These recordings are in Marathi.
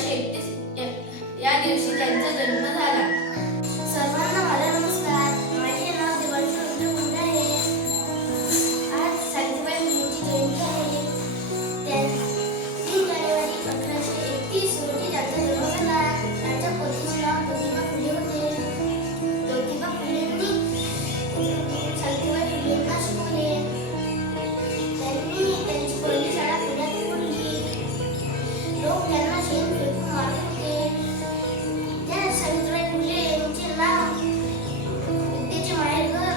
1831 या दिवशी त्यांचा जन्म झाला. सर्वांना माझा नमस्कार. माझे नाव देवांश रुद्र कुंड आहे. आज सावित्रीबाई फुलेंची जयंती आहे. 3 जानेवारी 1831 रोजी त्यांचा जन्म झाला. त्यांच्या पतीचे नाव ज्योतिबा फुले होते. ज्योतिबा फुलेंनी सावित्रीबाई फुलेंना शिकवले. त्यांनी त्यांची पहिली शाळा पुण्यात पडली. लोक त्यांना शेण फेकून मारत होते. त्या सावित्रीबाई फुले यांचे नाव विद्येचे माहेरघर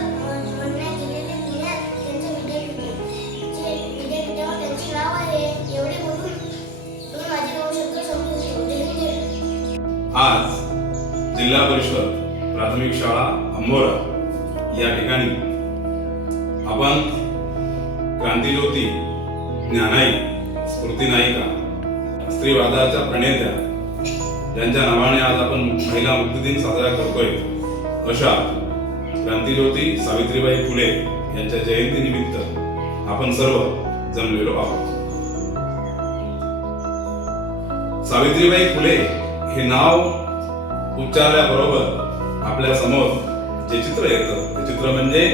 म्हणण्यात गेलेले पुण्यात त्यांचे विद्यापीठावर त्यांचे नाव आहे. एवढे बोलून तुम्ही माझे 2 शब्द समजून घेतले. आज जिल्हा परिषद प्राथमिक शाळा अंबोरा या ठिकाणी आपण क्रांतिज्योती ज्ञानाई स्फूर्ती नायिका स्त्रीवादाच्या प्रणेत्या ज्यांच्या नावाने आज आपण महिला मुक्ती दिन साजरा करतोय अशा क्रांतिज्योती सावित्रीबाई फुले यांच्या जयंतीनिमित्त आपण सर्व जमलेलो आहोत. सावित्रीबाई फुले हे नाव उच्चारल्याबरोबर आपल्या समोर जे चित्र येतं ते चित्र म्हणजे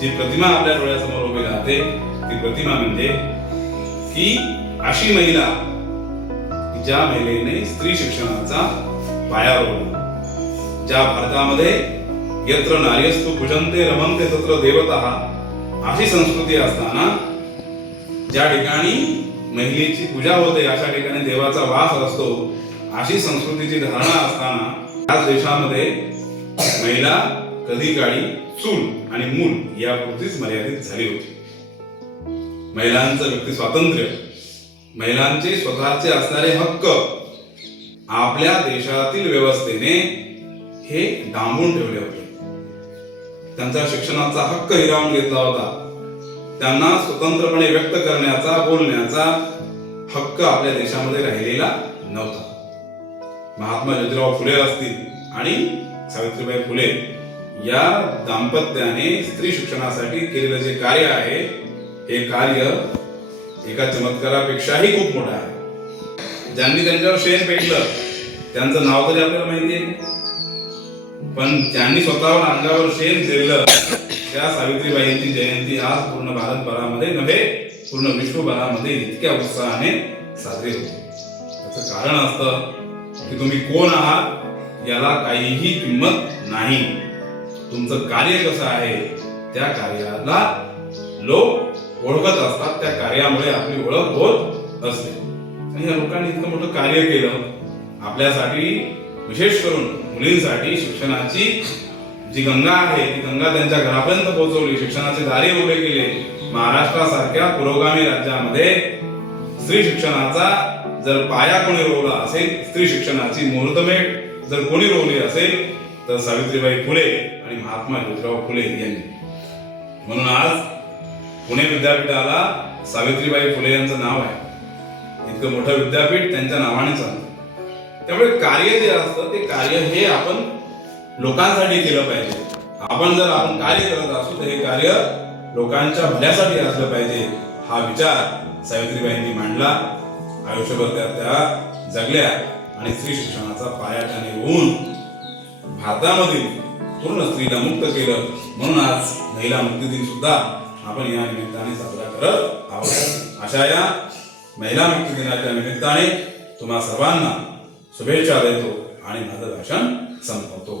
जी प्रतिमा आपल्या डोळ्यासमोर उभी राहते ती प्रतिमा म्हणजे की अशी महिला ज्या महिलेने स्त्री शिक्षणाचा पाया रोवला. ज्या भारतामध्ये यत्र नार्यस्तु पूजन्ते रमन्ते तत्र देवतः अशी संस्कृती असताना ज्या ठिकाणी महिलेची पूजा होते अशा ठिकाणी देवाचा वास असतो अशी संस्कृतीची धारणा असताना या देशामध्ये महिला कधी काळी चूल आणि मूल यापुरतीच मर्यादित झाली होती. महिलांचं व्यक्ती स्वातंत्र्य, महिलांचे स्वतःचे असणारे हक्क आपल्या देशातील व्यवस्थेने हे डांबून ठेवले होते. त्यांचा शिक्षणाचा हक्क हिरावून घेतला होता. त्यांना स्वतंत्रपणे व्यक्त करण्याचा, बोलण्याचा हक्क आपल्या देशामध्ये राहिलेला नव्हता. महात्मा ज्योतिराव फुले असतील आणि सावित्रीबाई फुले या दाम्पत्याने स्त्री शिक्षणासाठी केलेलं जे कार्य आहे हे कार्य एका चमत्कारापेक्षाही खूप मोठं आहे. ज्यांनी त्यांच्यावर शेण फेकलं त्यांचं नाव तरी आपल्याला माहिती आहे, पण ज्यांनी स्वतःवर अंगावर शेण झेललं त्या सावित्रीबाईंची जयंती आज पूर्ण भारतभरामध्ये नव्हे पूर्ण विश्वभरामध्ये इतक्या उत्साहाने साजरी होते. त्याचं कारण असतं की तुम्ही कोण आहात याला काहीही किंमत नाही. तुमचं कार्य कसं आहे त्या कार्याला लोक ओळखत असतात. त्या कार्यामुळे आपली ओळख होत असते. आणि या लोकांनी इतकं मोठं कार्य केलं आपल्यासाठी, विशेष करून मुलींसाठी शिक्षणाची जी गंगा आहे ती गंगा त्यांच्या घरापर्यंत पोहोचवली. शिक्षणाचे दारे उभे केले. महाराष्ट्रासारख्या पुरोगामी राज्यामध्ये स्त्री शिक्षणाचा जर पाया कोणी रोवला असेल, स्त्री शिक्षणाची मुहूर्तमेढ जर कोणी रोवली असेल तर सावित्रीबाई फुले आणि महात्मा ज्योतिराव फुले यांनी. म्हणून आज पुणे विद्यापीठाला सावित्रीबाई फुले यांचं नाव आहे. इतकं मोठं विद्यापीठ त्यांच्या नावाने चालतं. त्यामुळे कार्य जे असतं ते कार्य हे आपण लोकांसाठी केलं पाहिजे. आपण कार्य करत असू तर हे कार्य लोकांच्या भल्यासाठी असलं पाहिजे हा विचार सावित्रीबाईंनी मांडला. आयुष्यभर त्या जगल्या आणि स्त्री शिक्षणाचा पाया त्याने रोवून भारतामधील पूर्ण स्त्रीला मुक्त केलं. म्हणून आज महिला मुक्ती दिन सुद्धा आपण या निमित्ताने साजरा करत आहोत. अशा या महिला मुक्ती दिनाच्या निमित्ताने तुम्हा सर्वांना शुभेच्छा देतो आणि माझं भाषण संपवतो.